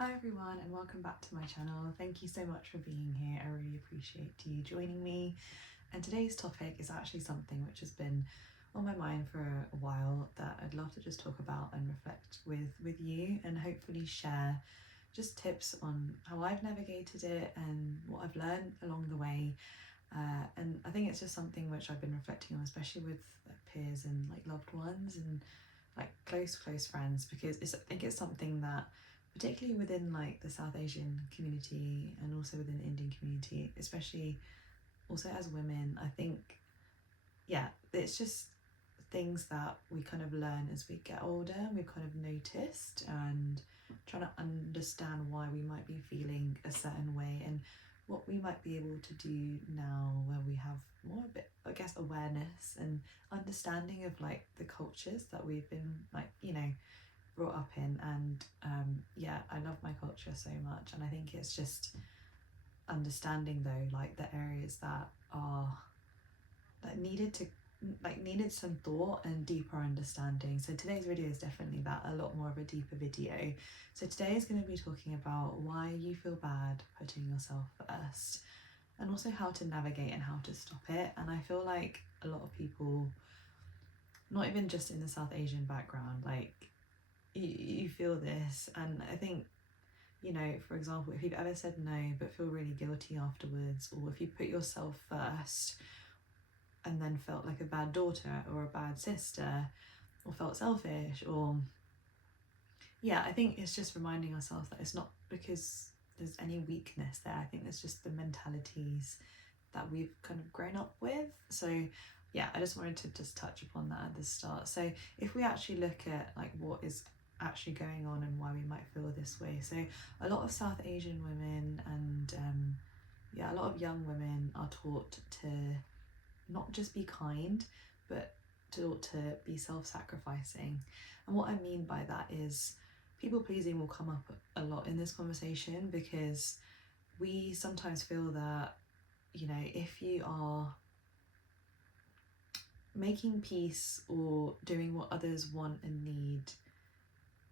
Hi everyone and welcome back to my channel. Thank you so much for being here. I really appreciate you joining me. And today's topic is actually something which has been on my mind for a while that I'd love to just talk about and reflect with you and hopefully share just tips on how I've navigated it and what I've learned along the way. And I think it's just something which I've been reflecting on, especially with peers and loved ones and close friends, because I think it's something that particularly within the South Asian community and also within the Indian community, especially also as women, I think it's just things that we kind of learn as we get older and we've kind of noticed, and trying to understand why we might be feeling a certain way and what we might be able to do now where we have more a bit, I guess, awareness and understanding of the cultures that we've been brought up in. And I love my culture so much, and I think it's just understanding though the areas that are needed some thought and deeper understanding. So today's video is definitely that, a lot more of a deeper video. So today is going to be talking about why you feel bad putting yourself first, and also how to navigate and how to stop it. And I feel like a lot of people, not even just in the South Asian background, you feel this. And I think, for example, if you've ever said no but feel really guilty afterwards, or if you put yourself first and then felt like a bad daughter or a bad sister or felt selfish, or I think it's just reminding ourselves that it's not because there's any weakness there. I think it's just the mentalities that we've kind of grown up with. So I just wanted to just touch upon that at the start. So if we actually look at what is actually going on and why we might feel this way. So a lot of South Asian women and a lot of young women are taught to not just be kind, but to be self-sacrificing. And what I mean by that is people pleasing will come up a lot in this conversation, because we sometimes feel that if you are making peace or doing what others want and need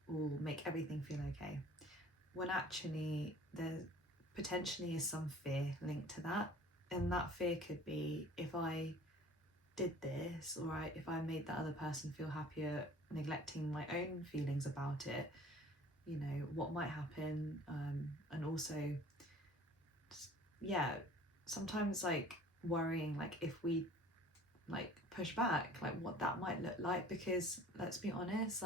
will make everything feel okay, when actually there potentially is some fear linked to that. And that fear could be, if I did this, or if I made that other person feel happier, neglecting my own feelings about it, what might happen. And also sometimes worrying if we push back, what that might look like. Because let's be honest,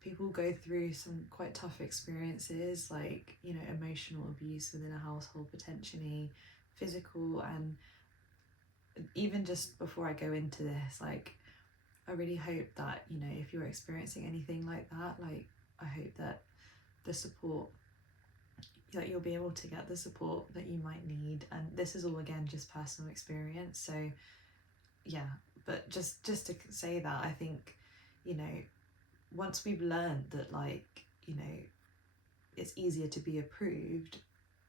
people go through some quite tough experiences, emotional abuse within a household, potentially physical. And even just before I go into this, I really hope that if you're experiencing anything like that, I hope that the support, that you'll be able to get the support that you might need. And this is all, again, just personal experience. So but just to say that, I think once we've learned that it's easier to be approved,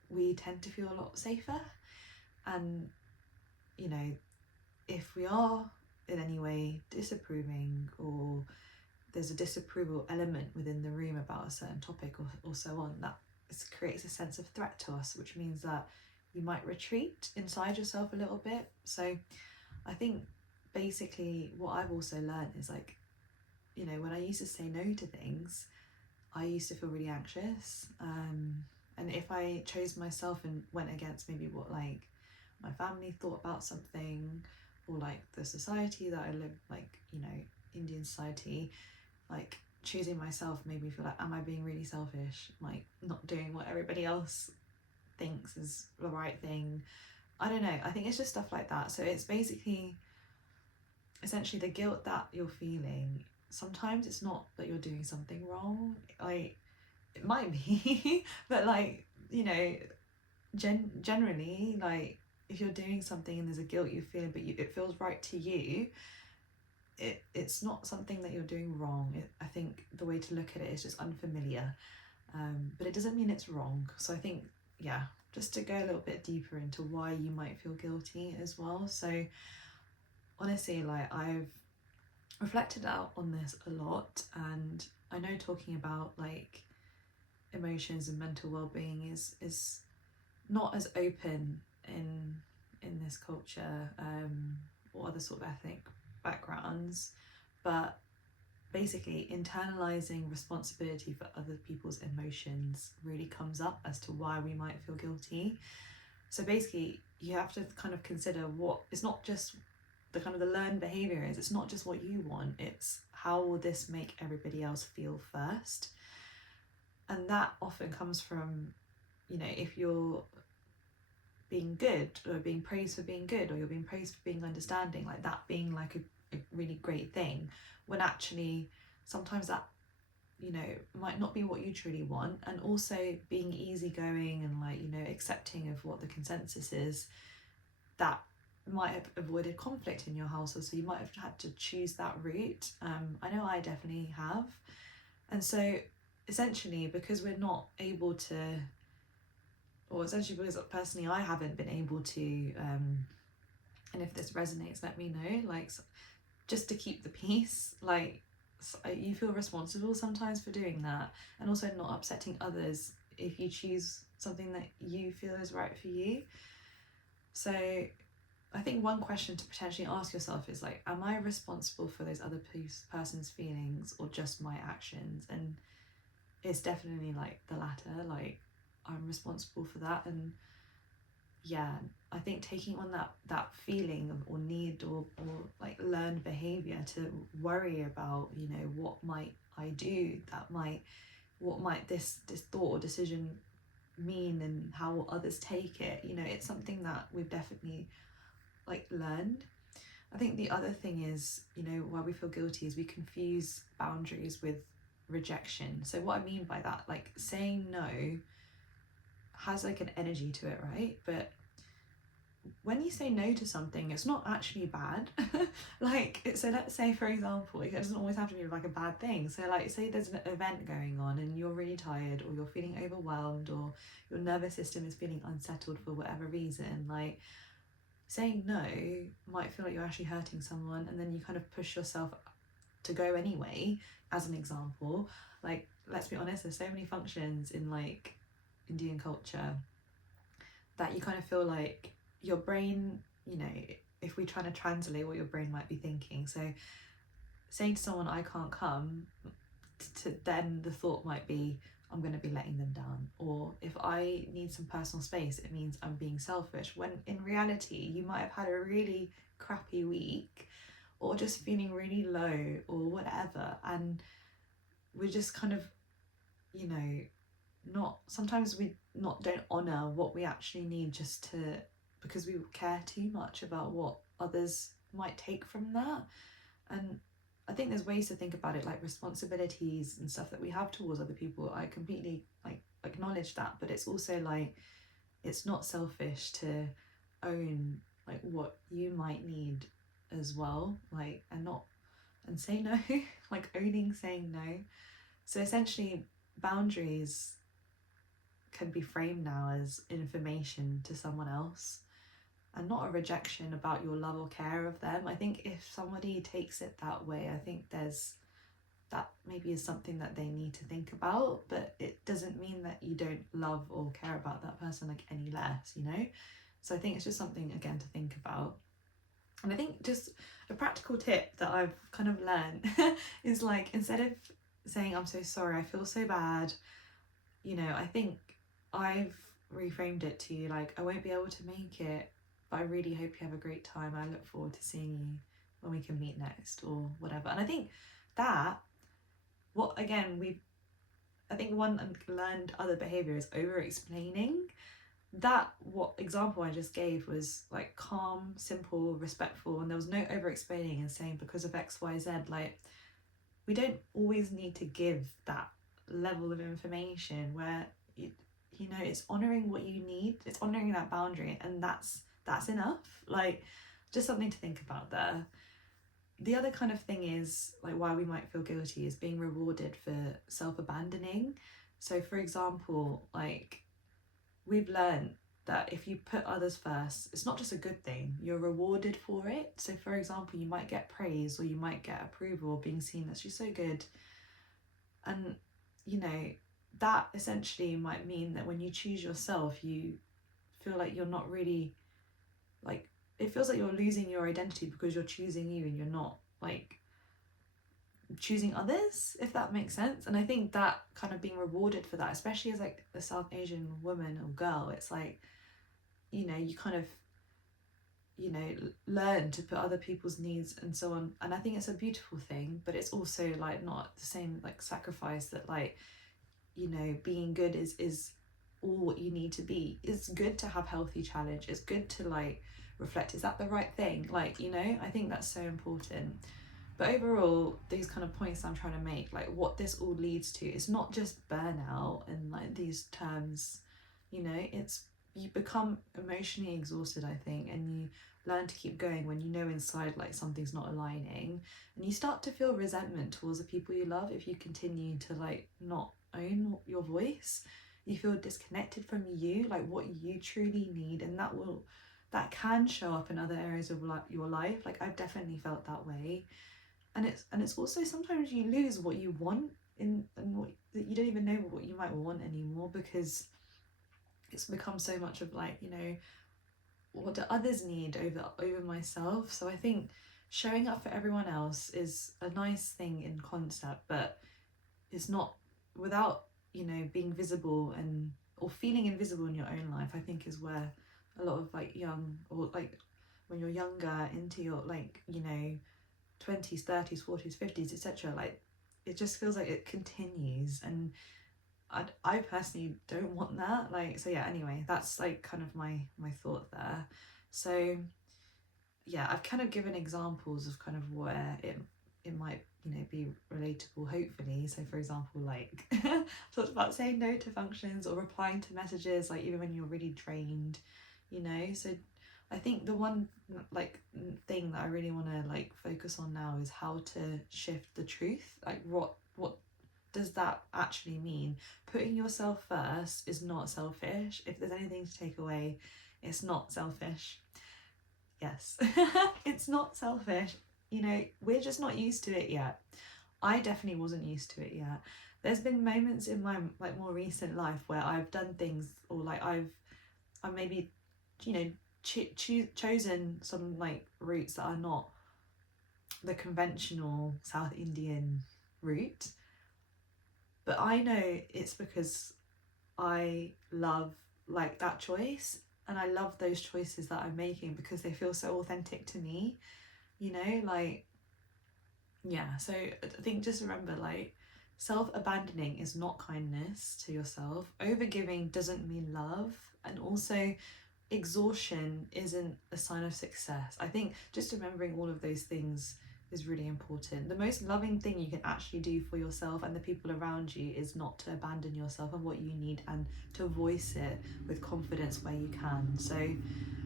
we tend to feel a lot safer. And if we are in any way disapproving, or there's a disapproval element within the room about a certain topic or so on, that creates a sense of threat to us, which means that you might retreat inside yourself a little bit. So I think basically what I've also learned is when I used to say no to things, I used to feel really anxious. And if I chose myself and went against maybe what my family thought about something, or the society that I live, Indian society, choosing myself made me feel am I being really selfish, not doing what everybody else thinks is the right thing. I don't know, I think it's just stuff like that. So it's basically essentially the guilt that you're feeling. Sometimes it's not that you're doing something wrong, it might be but generally, if you're doing something and there's a guilt you feel, but it feels right to you, it's not something that you're doing wrong. I think the way to look at it is just unfamiliar, but it doesn't mean it's wrong. So I think just to go a little bit deeper into why you might feel guilty as well. So honestly, I've reflected out on this a lot, and I know talking about emotions and mental well-being is not as open in this culture, or other sort of ethnic backgrounds, but basically internalizing responsibility for other people's emotions really comes up as to why we might feel guilty. So basically you have to kind of consider what it's not just the kind of the learned behavior is, it's not just what you want, it's how will this make everybody else feel first. And that often comes from, you know, if you're being good or being praised for being good, or you're being praised for being understanding, like that being like a really great thing, when actually sometimes that, you know, might not be what you truly want. And also being easygoing and like, you know, accepting of what the consensus is, that might have avoided conflict in your household, so you might have had to choose that route. I know I definitely have. And so essentially, because we're not able to, or essentially because personally I haven't been able to, and if this resonates, let me know, like, just to keep the peace, like, you feel responsible sometimes for doing that, and also not upsetting others if you choose something that you feel is right for you. So I think one question to potentially ask yourself is like, am I responsible for those other person's feelings or just my actions? And it's definitely like the latter, like I'm responsible for that. And yeah, I think taking on that feeling or need or like learned behavior to worry about, you know, what might I do that might, what might this thought or decision mean, and how will others take it, you know, it's something that we've definitely like learned. I think the other thing is, you know, why we feel guilty is we confuse boundaries with rejection. So what I mean by that, like saying no has like an energy to it, right? But when you say no to something, it's not actually bad. So let's say, for example, it doesn't always have to be like a bad thing. So like, say there's an event going on and you're really tired, or you're feeling overwhelmed, or your nervous system is feeling unsettled for whatever reason, like saying no might feel like you're actually hurting someone, and then you kind of push yourself to go anyway. As an example, like, let's be honest, there's so many functions in like Indian culture that you kind of feel like your brain, you know, if we're trying to translate what your brain might be thinking, so saying to someone I can't come, to then the thought might be I'm going to be letting them down, or if I need some personal space, it means I'm being selfish, when in reality you might have had a really crappy week, or just feeling really low or whatever, and we're just kind of, you know, not, sometimes we not don't honor what we actually need, just to, because we care too much about what others might take from that. And I think there's ways to think about it, like responsibilities and stuff that we have towards other people. I completely like acknowledge that, but it's also like, it's not selfish to own like what you might need as well, like, and say no, like owning saying no. So essentially, boundaries can be framed now as information to someone else, and not a rejection about your love or care of them. I think if somebody takes it that way, I think there's, that maybe is something that they need to think about, but it doesn't mean that you don't love or care about that person like any less, you know? So I think it's just something, again, to think about. And I think just a practical tip that I've kind of learned is like, instead of saying I'm so sorry, I feel so bad, you know, I think I've reframed it to like, I won't be able to make it, but I really hope you have a great time. I look forward to seeing you when we can meet next, or whatever. And I think that, what again, I think one learned other behaviour is over explaining. That, what example I just gave was like calm, simple, respectful, and there was no over explaining and saying because of XYZ. Like, we don't always need to give that level of information, where you know, it's honouring what you need, it's honouring that boundary, and that's enough. Like, just something to think about there. The other kind of thing is like, why we might feel guilty is being rewarded for self-abandoning. So for example, like, we've learned that if you put others first, it's not just a good thing, you're rewarded for it. So for example, you might get praise, or you might get approval, being seen that she's so good, and you know, that essentially might mean that when you choose yourself, you feel like you're not really, like, it feels like you're losing your identity because you're choosing you and you're not like choosing others, if that makes sense. And I think that kind of being rewarded for that, especially as like a South Asian woman or girl, it's like, you know, you kind of, you know, learn to put other people's needs and so on. And I think it's a beautiful thing, but it's also like not the same like sacrifice that, like, you know, being good is all what you need to be. It's good to have healthy challenge. It's good to like reflect, is that the right thing? Like, you know, I think that's so important. But overall, these kind of points I'm trying to make, like what this all leads to, it's not just burnout and like these terms, you know, it's, you become emotionally exhausted, I think, and you learn to keep going when you know inside like something's not aligning, and you start to feel resentment towards the people you love if you continue to like not own your voice. You feel disconnected from you, like what you truly need, and that can show up in other areas of your life. Like I've definitely felt that way. And it's also sometimes you lose what you want and what that you don't even know what you might want anymore, because it's become so much of like, you know, what do others need over myself. So I think showing up for everyone else is a nice thing in concept, but it's not, without, you know, being visible and or feeling invisible in your own life, I think is where a lot of like young, or like when you're younger into your like, you know, 20s, 30s, 40s, 50s, etc., like it just feels like it continues, and I personally don't want that. Like, so yeah, anyway, that's like kind of my thought there. So yeah, I've kind of given examples of kind of where it might, you know, be relatable, hopefully. So for example, like talked about saying no to functions or replying to messages, like even when you're really drained, you know. So I think the one like thing that I really want to like focus on now is how to shift the truth. Like what does that actually mean? Putting yourself first is not selfish. If there's anything to take away, it's not selfish. Yes, it's not selfish. You know, we're just not used to it yet. I definitely wasn't used to it yet. There's been moments in my like more recent life where I've done things, or like I maybe, you know, chosen some like routes that are not the conventional South Indian route, but I know it's because I love like that choice, and I love those choices that I'm making because they feel so authentic to me, you know, like, yeah. So I think just remember, like, self-abandoning is not kindness to yourself. Overgiving doesn't mean love, and also exhaustion isn't a sign of success. I think just remembering all of those things is really important. The most loving thing you can actually do for yourself and the people around you is not to abandon yourself and what you need, and to voice it with confidence where you can. So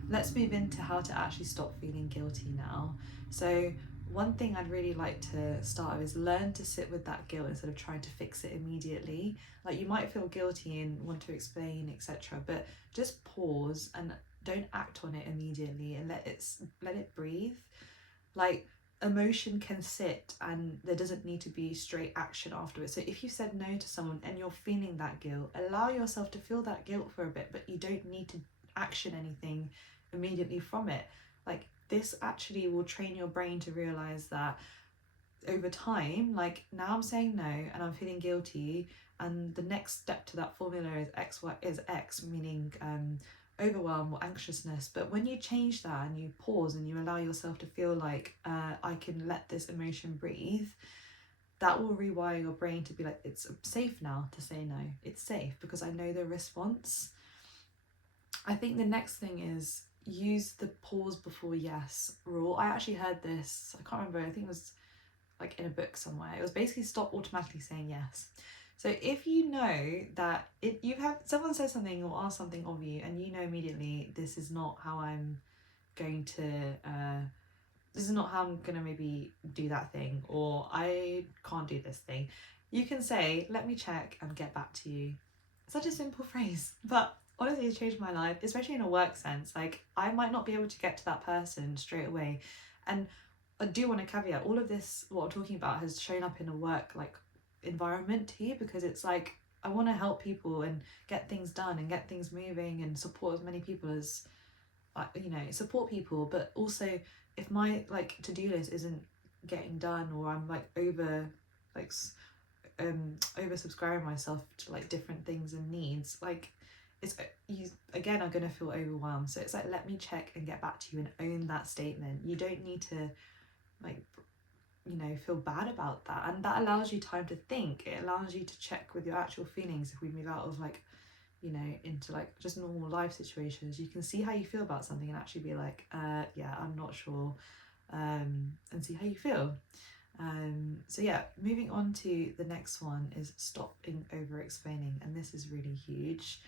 let's move into how to actually stop feeling guilty now. So one thing I'd really like to start with is learn to sit with that guilt instead of trying to fix it immediately. Like, you might feel guilty and want to explain, etc., but just pause and don't act on it immediately, and let it breathe. Like, emotion can sit and there doesn't need to be straight action afterwards. So if you said no to someone and you're feeling that guilt, allow yourself to feel that guilt for a bit, but you don't need to action anything immediately from it. Like, this actually will train your brain to realize that over time, like, now I'm saying no and I'm feeling guilty, and the next step to that formula is X, meaning overwhelm or anxiousness. But when you change that and you pause and you allow yourself to feel like, I can let this emotion breathe, that will rewire your brain to be like, it's safe now to say no. It's safe because I know the response. I think the next thing is use the pause before yes rule. I actually heard this, I can't remember, I think it was like in a book somewhere. It was basically stop automatically saying yes. So if you know that you have someone says something or asks something of you, and you know immediately, this is not how I'm going to this is not how I'm gonna maybe do that thing, or I can't do this thing, you can say, let me check and get back to you. Such a simple phrase, but honestly it's changed my life, especially in a work sense. Like, I might not be able to get to that person straight away, and I do want to caveat all of this, what I'm talking about has shown up in a work like environment here, because it's like I want to help people and get things done and get things moving and support as many people as, you know, support people. But also, if my like to-do list isn't getting done, or I'm like like over subscribing myself to like different things and needs, like it's, you again are going to feel overwhelmed. So it's like, let me check and get back to you and own that statement. You don't need to like, you know, feel bad about that. And that allows you time to think. It allows you to check with your actual feelings. If we move out of like, you know, into like just normal life situations, you can see how you feel about something and actually be like, yeah, I'm not sure, and see how you feel. So yeah, moving on to the next one is stopping over explaining, and this is really huge.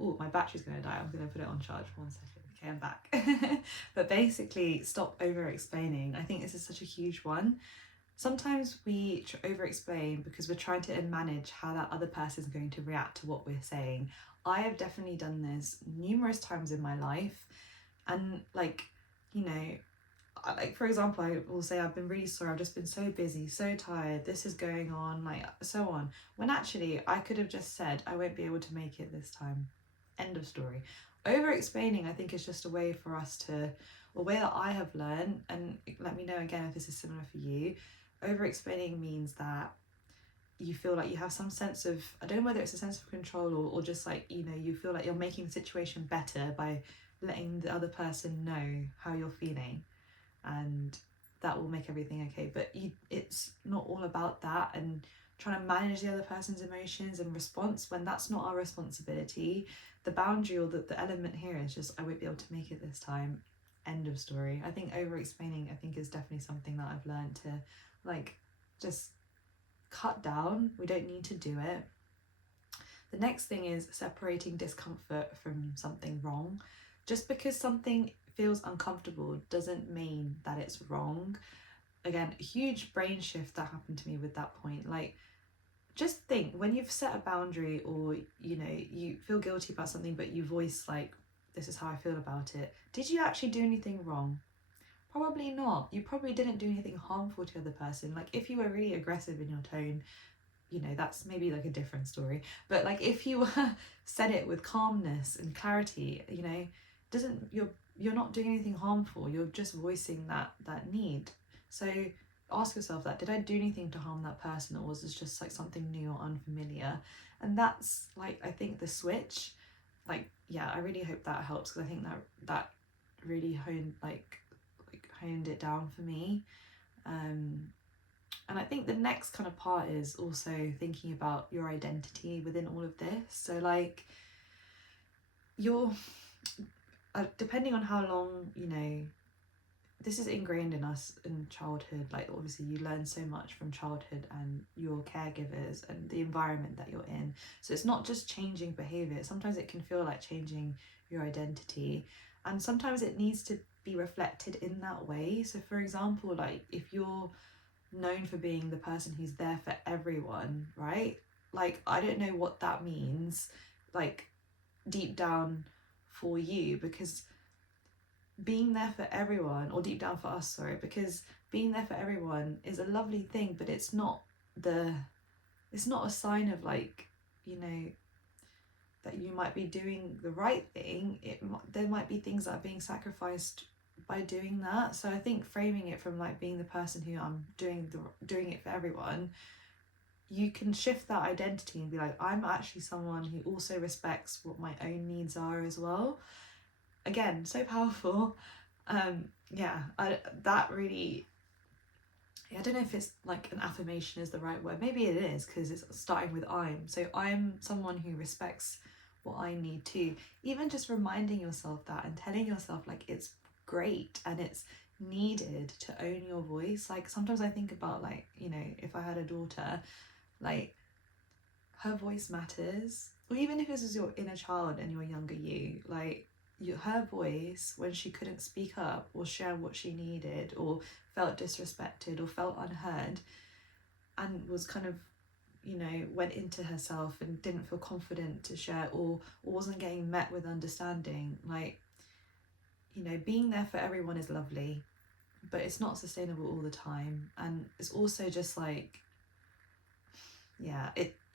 Oh, my battery's gonna die. I'm gonna put it on charge for 1 second. Okay, I'm back. But basically, stop over explaining. I think this is such a huge one. Sometimes we over explain because we're trying to manage how that other person is going to react to what we're saying. I have definitely done this numerous times in my life, and like, you know, like for example, I will say, I've been really sorry, I've just been so busy, so tired, this is going on, like so on, when actually I could have just said, I won't be able to make it this time, end of story. Over explaining, I think, is just a way for us to, a way that I have learned, and let me know again if this is similar for you. Over explaining means that you feel like you have some sense of, I don't know whether it's a sense of control, or just like, you know, you feel like you're making the situation better by letting the other person know how you're feeling, and that will make everything okay. But it's not all about that, and trying to manage the other person's emotions and response when that's not our responsibility. The boundary, or the element here, is just, I won't be able to make it this time, end of story. I think over explaining, I think, is definitely something that I've learned to like just cut down. We don't need to do it. The next thing is separating discomfort from something wrong. Just because something feels uncomfortable doesn't mean that it's wrong. Again, a huge brain shift that happened to me with that point. Like, just think, when you've set a boundary, or you know, you feel guilty about something, but you voice like, this is how I feel about it, did you actually do anything wrong? Probably not. You probably didn't do anything harmful to the other person. Like, if you were really aggressive in your tone, you know, that's maybe like a different story. But like, if you said it with calmness and clarity, you know, doesn't, you're not doing anything harmful, you're just voicing that need. So ask yourself that, did I do anything to harm that person, or was this just like something new or unfamiliar? And that's like, I think the switch, like, yeah, I really hope that helps, because I think that really honed it down for me. And I think the next kind of part is also thinking about your identity within all of this. So like, you're, depending on how long, you know, this is ingrained in us in childhood. Like, obviously you learn so much from childhood and your caregivers and the environment that you're in. So it's not just changing behaviour. Sometimes it can feel like changing your identity, and sometimes it needs to be reflected in that way. So for example, like, if you're known for being the person who's there for everyone, right? Like, I don't know what that means, like, deep down for you, because being there for everyone, or deep down for us, sorry, because being there for everyone is a lovely thing, but it's not a sign of, like, you know, that you might be doing the right thing. There might be things that are being sacrificed by doing that. So I think framing it from like being the person who I'm doing it for everyone, you can shift that identity and be like, I'm actually someone who also respects what my own needs are as well. Again, so powerful. That really, I don't know if it's like an affirmation is the right word. Maybe it is, because it's starting with so I'm someone who respects what I need too. Even just reminding yourself that and telling yourself like it's great and it's needed to own your voice. Like, sometimes I think about, like, you know, if I had a daughter, like, her voice matters. Or even if this is your inner child and your younger you, like, her voice when she couldn't speak up or share what she needed, or felt disrespected or felt unheard, and was kind of, you know, went into herself and didn't feel confident to share, or wasn't getting met with understanding. Like, you know, being there for everyone is lovely, but it's not sustainable all the time. And it's also just like, yeah,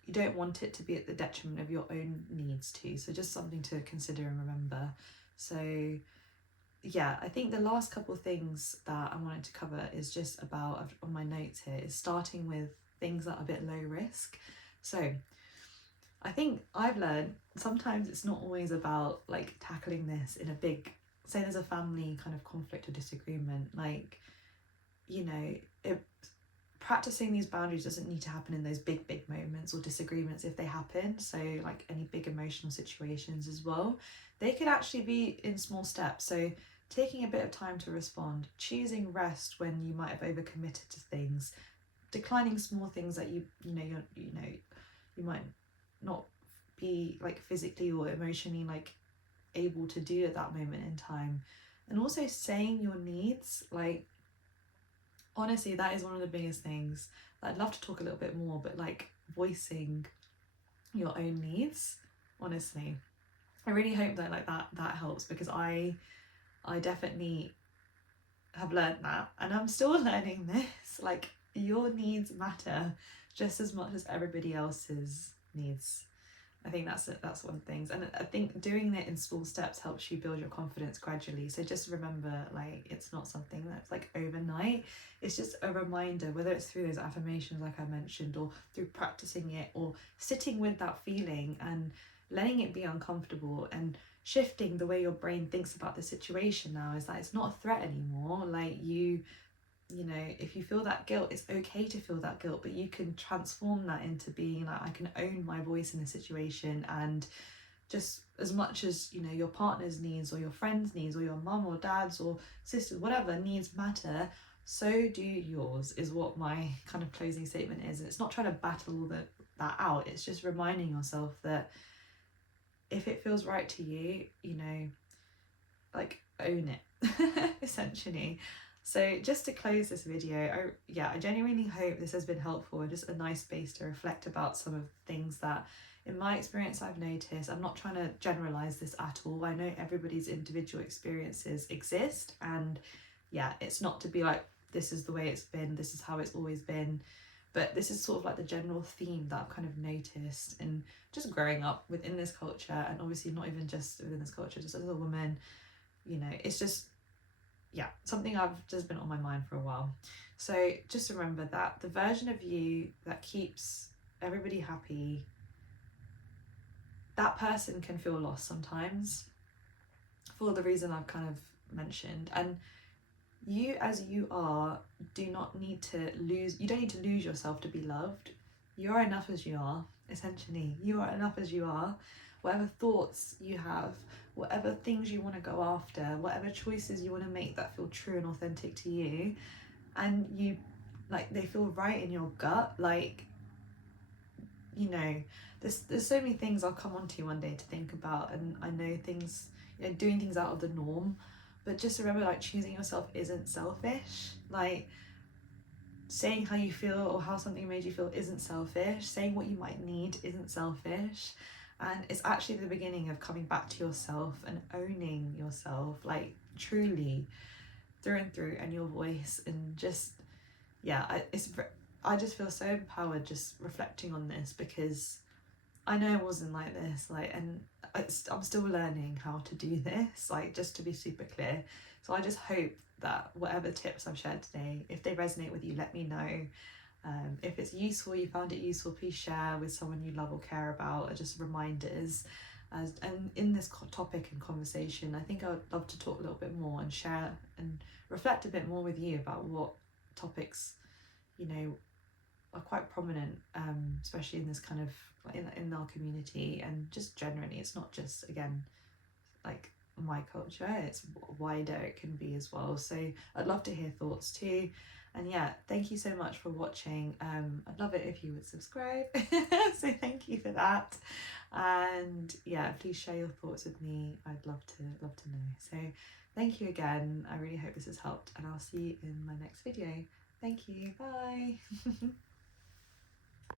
you don't want it to be at the detriment of your own needs too. So just something to consider and remember. So yeah, I think the last couple of things that I wanted to cover is just about, on my notes here, is starting with things that are a bit low risk. So I think I've learned sometimes it's not always about like tackling this in a big, say there's a family kind of conflict or disagreement, like, you know, practicing these boundaries doesn't need to happen in those big moments or disagreements if they happen. So like any big emotional situations as well, they could actually be in small steps. So taking a bit of time to respond, choosing rest when you might have overcommitted to things, declining small things that you might not be like physically or emotionally like able to do at that moment in time. And also saying your needs, like honestly, that is one of the biggest things that I'd love to talk a little bit more, but like voicing your own needs, honestly, I really hope that like that helps, because I definitely have learned that, and I'm still learning this. Like, your needs matter just as much as everybody else's needs. I think that's one of the things, and I think doing it in small steps helps you build your confidence gradually. So just remember, like, it's not something that's like overnight. It's just a reminder, whether it's through those affirmations like I mentioned, or through practicing it, or sitting with that feeling and letting it be uncomfortable, and shifting the way your brain thinks about the situation now is that it's not a threat anymore. Like, you know, if you feel that guilt, it's okay to feel that guilt, but you can transform that into being like, I can own my voice in the situation. And just as much as, you know, your partner's needs or your friend's needs or your mum or dad's or sisters, whatever needs matter, so do yours, is what my kind of closing statement is. And it's not trying to battle that out, it's just reminding yourself that if it feels right to you, you know, like, own it essentially. So just to close this video, I genuinely hope this has been helpful and just a nice space to reflect about some of the things that in my experience I've noticed. I'm not trying to generalize this at all. I know everybody's individual experiences exist, and yeah, it's not to be like, this is the way it's been, this is how it's always been. But this is sort of like the general theme that I've kind of noticed, and just growing up within this culture, and obviously not even just within this culture, just as a woman, you know, it's just, yeah, something I've just been on my mind for a while. So just remember that the version of you that keeps everybody happy, that person can feel lost sometimes for the reason I've kind of mentioned. And you as you are you don't need to lose yourself to be loved. You're enough as you are, essentially. You are enough as you are. Whatever thoughts you have, whatever things you want to go after, whatever choices you want to make that feel true and authentic to you, and you, like, they feel right in your gut, like, you know, there's so many things I'll come on to one day to think about, and I know things, you know, doing things out of the norm, but just remember, like, choosing yourself isn't selfish. Like, saying how you feel or how something made you feel isn't selfish. Saying what you might need isn't selfish. And it's actually the beginning of coming back to yourself and owning yourself, like, truly, through and through, and your voice. And just, yeah, I just feel so empowered just reflecting on this, because I know it wasn't like this, like, and I'm still learning how to do this, like, just to be super clear. So I just hope that whatever tips I've shared today, if they resonate with you, let me know. If it's useful, you found it useful, please share with someone you love or care about, or just reminders. And in this topic and conversation, I think I would love to talk a little bit more and share and reflect a bit more with you about what topics, you know, are quite prominent, especially in this kind of, in our community, and just generally. It's not just, again, like, my culture, it's wider, it can be as well. So I'd love to hear thoughts too. And yeah, thank you so much for watching. I'd love it if you would subscribe. So thank you for that. And yeah, please share your thoughts with me. I'd love to know. So thank you again. I really hope this has helped, and I'll see you in my next video. Thank you. Bye.